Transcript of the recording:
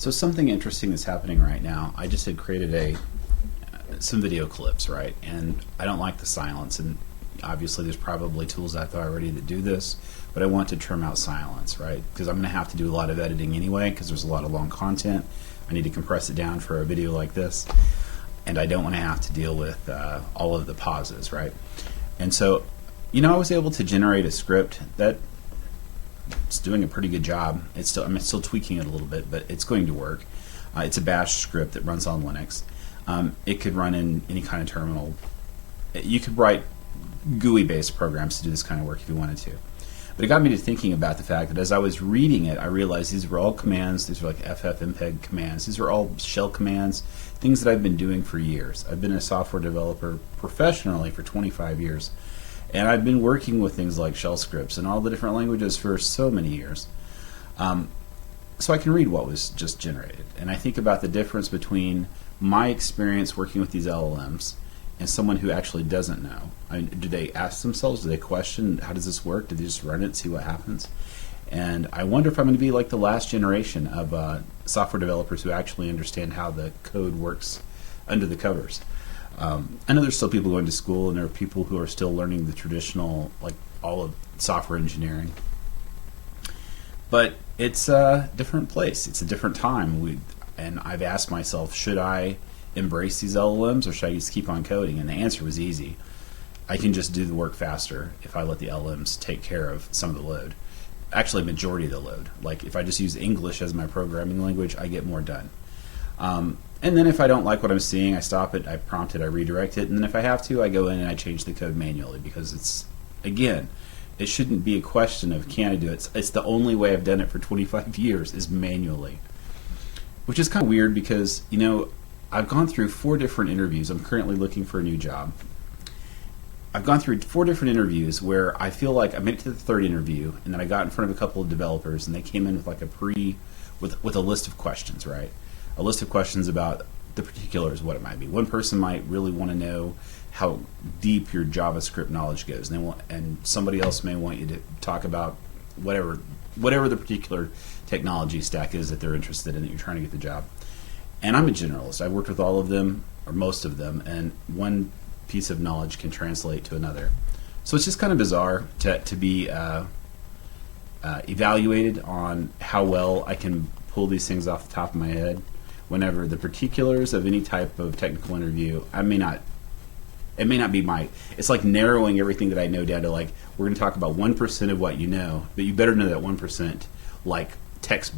So something interesting that's happening right now. I just had created some video clips, right? And I don't like the silence. And obviously, there's probably tools out there already that do this. But I want to trim out silence, right? Because I'm going to have to do a lot of editing anyway. Because there's a lot of long content. I need to compress it down for a video like this, and I don't want to have to deal with all of the pauses, right? And so, I was able to generate a script that it's doing a pretty good job. I'm still tweaking it a little bit, but it's going to work. It's a bash script that runs on Linux. It could run in any kind of terminal. You could write GUI-based programs to do this kind of work if you wanted to. But it got me to thinking about the fact that as I was reading it, I realized these were all commands. These were like FFmpeg commands. These were all shell commands, things that I've been doing for years. I've been a software developer professionally for 25 years. And I've been working with things like shell scripts and all the different languages for so many years. So I can read what was just generated. And I think about the difference between my experience working with these LLMs and someone who actually doesn't know. Do they ask themselves? Do they question, how does this work? Do they just run it, see what happens? And I wonder if I'm going to be like the last generation of software developers who actually understand how the code works under the covers. I know there's still people going to school, and there are people who are still learning the traditional, like all of software engineering. But it's a different place. It's a different time. And I've asked myself, should I embrace these LLMs or should I just keep on coding? And the answer was easy. I can just do the work faster if I let the LLMs take care of some of the load. Actually, majority of the load. Like if I just use English as my programming language, I get more done. And then if I don't like what I'm seeing, I stop it, I prompt it, I redirect it, and then if I have to, I go in and I change the code manually because it's, again, it shouldn't be a question of can I do it. It's the only way I've done it for 25 years is manually. Which is kind of weird because, I've gone through 4 different interviews. I'm currently looking for a new job. I've gone through 4 different interviews where I feel like I made it to the 3rd interview, and then I got in front of a couple of developers, and they came in with like with a list of questions, right? A list of questions about the particulars, what it might be. One person might really want to know how deep your JavaScript knowledge goes, and somebody else may want you to talk about whatever the particular technology stack is that they're interested in, that you're trying to get the job. And I'm a generalist. I've worked with all of them, or most of them, and one piece of knowledge can translate to another. So it's just kind of bizarre to be evaluated on how well I can pull these things off the top of my head, whenever the particulars of any type of technical interview, it may not be it's like narrowing everything that I know down to, like, we're going to talk about 1% of what you know, but you better know that 1% like text